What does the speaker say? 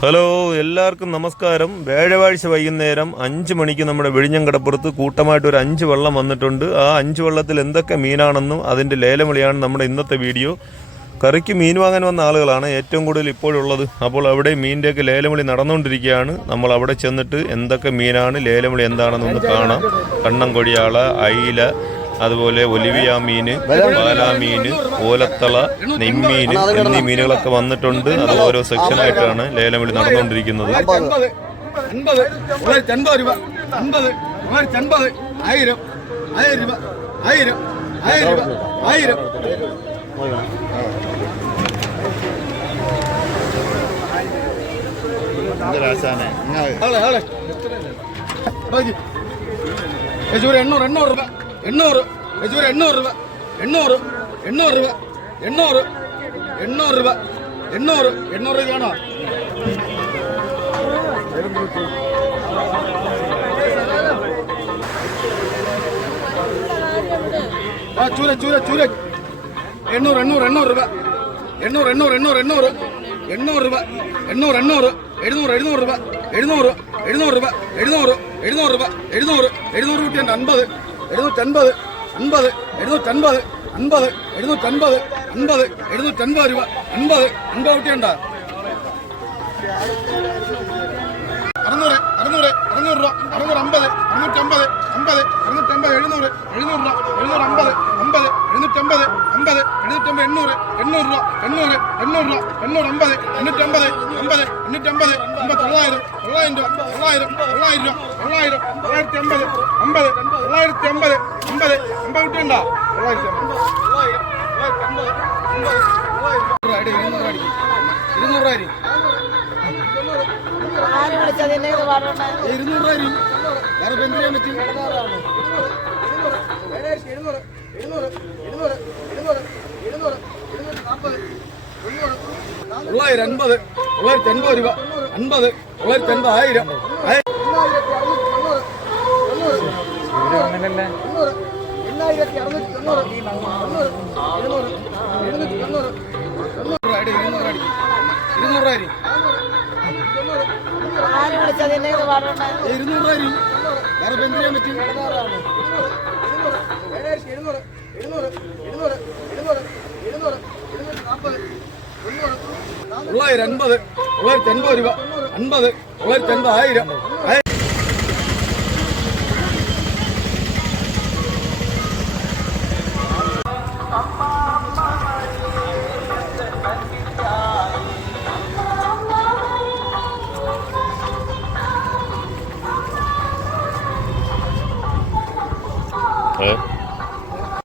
Hello എല്ലാവർക്കും നമസ്കാരം. വ്യാഴാഴ്ച വൈകുന്നേരം അഞ്ച് മണിക്ക് നമ്മുടെ വിഴിഞ്ഞം കടപ്പുറത്ത് കൂട്ടമായിട്ട് ഒരു അഞ്ച് വെള്ളം വന്നിട്ടുണ്ട്. ആ അഞ്ച് വെള്ളത്തിൽ എന്തൊക്കെ മീനാണെന്നും അതിന്റെ ലേലവിളിയാണ് നമ്മുടെ ഇന്നത്തെ വീഡിയോ. കറിക്ക് മീൻ വാങ്ങാൻ വന്ന ആളുകളാണ് ഏറ്റവും കൂടുതൽ ഇപ്പോഴുള്ളത്. അപ്പോൾ അവിടെ മീനിന്റെയൊക്കെ ലേലവിളി നടന്നുകൊണ്ടിരിക്കുകയാണ്. നമ്മൾ അവിടെ ചെന്നിട്ട് എന്തൊക്കെ മീനാണ് ലേലവിളി എന്താണെന്നൊന്ന് കാണാം. കണ്ണം കൊടിയാള അയില അതുപോലെ ഒലിവിയ മീന് പാലാ മീന് ഓലത്തള നെയ്മീൻ എന്നീ മീനുകളൊക്കെ വന്നിട്ടുണ്ട്. അത് ഓരോ സെക്ഷനായിട്ടാണ് ലേലം വിളി നടന്നുകൊണ്ടിരിക്കുന്നത്. ആയിരം. ആയിരം ആയിരം. ആയിരം ആയിരം. എണ്ണൂറ് എണ്ണൂറ് രൂപ. എണ്ണൂറ്. യശൂര് എണ്ണൂറ് രൂപ. എണ്ണൂറ് എണ്ണൂറ് രൂപ എണ്ണൂറ് എണ്ണൂറ് രൂപ എണ്ണൂറ് എണ്ണൂറ് രൂപയാണോ ആ ചൂര ചൂര ചൂര. എണ്ണൂറ് എണ്ണൂറ് എണ്ണൂറ് രൂപ. എണ്ണൂറ് എണ്ണൂറ് എണ്ണൂറ് എണ്ണൂറ്. എണ്ണൂറ് രൂപ എണ്ണൂറ് എണ്ണൂറ്. എഴുന്നൂറ് എഴുന്നൂറ് രൂപ എഴുന്നൂറ് എഴുന്നൂറ് രൂപ എഴുന്നൂറ് എഴുന്നൂറ് രൂപ എഴുന്നൂറ് എഴുന്നൂറ് കൂട്ടി അൻപത്. എഴുന്നൂറ്റൻപത്. അൻപത് എഴുന്നൂറ്റൻപത് അൻപത് എഴുന്നൂറ്റൻപത് അൻപത് എഴുന്നൂറ്റൻപത് രൂപ അൻപത് അൻപത് കുട്ടിയുണ്ട അറുന്നൂറ് അറുന്നൂറ് അറുന്നൂറ് രൂപ അറുന്നൂറ് അമ്പത് അറുന്നൂറ്റമ്പത് അമ്പത് അറുന്നൂറ്റമ്പത് എഴുന്നൂറ് എഴുന്നൂറ് രൂപ എഴുന്നൂറ് അമ്പത് അമ്പത് എഴുന്നൂറ്റമ്പത് അമ്പത് എഴുന്നൂറ്റമ്പത് എണ്ണൂറ് എണ്ണൂറ് രൂപ എണ്ണൂറ് എണ്ണൂറ് രൂപ എണ്ണൂറ് അമ്പത് എണ്ണൂറ്റമ്പത് അമ്പത് എണ്ണൂറ്റമ്പത് അമ്പത് തൊള്ളായിരം തൊള്ളായിരം രൂപ തൊള്ളായിരം തൊള്ളായിരം രൂപ തൊള്ളായിരം തൊള്ളായിരത്തി അമ്പത് അമ്പത് തൊള്ളായിരത്തി അമ്പത് അമ്പത്. അമ്പത് കുട്ടിയുണ്ടോ തൊള്ളായിരത്തി അമ്പത്. തൊള്ളായിരം തൊള്ളായിരത്തി അമ്പത്. അമ്പത്. തൊള്ളായിരം ഇരുന്നൂറ് അടി. ഇരുന്നൂറ് ഇരുന്നൂറ് വേറെ എന്ത് ചെയ്യാൻ പറ്റും? തൊള്ളായിരം അൻപത് തൊള്ളായിരത്തി അൻപത് രൂപ. അൻപത് തൊള്ളായിരത്തി അൻപത് ആയിരം അടി, ഇരുന്നൂറ് അടി. ഇരുന്നൂറ് തൊള്ളായിരം അൻപത്. തൊള്ളായിരത്തി അൻപത് രൂപ അൻപത് തൊള്ളായിരത്തി അൻപത് ആയിരം ആയിരം. ഏ?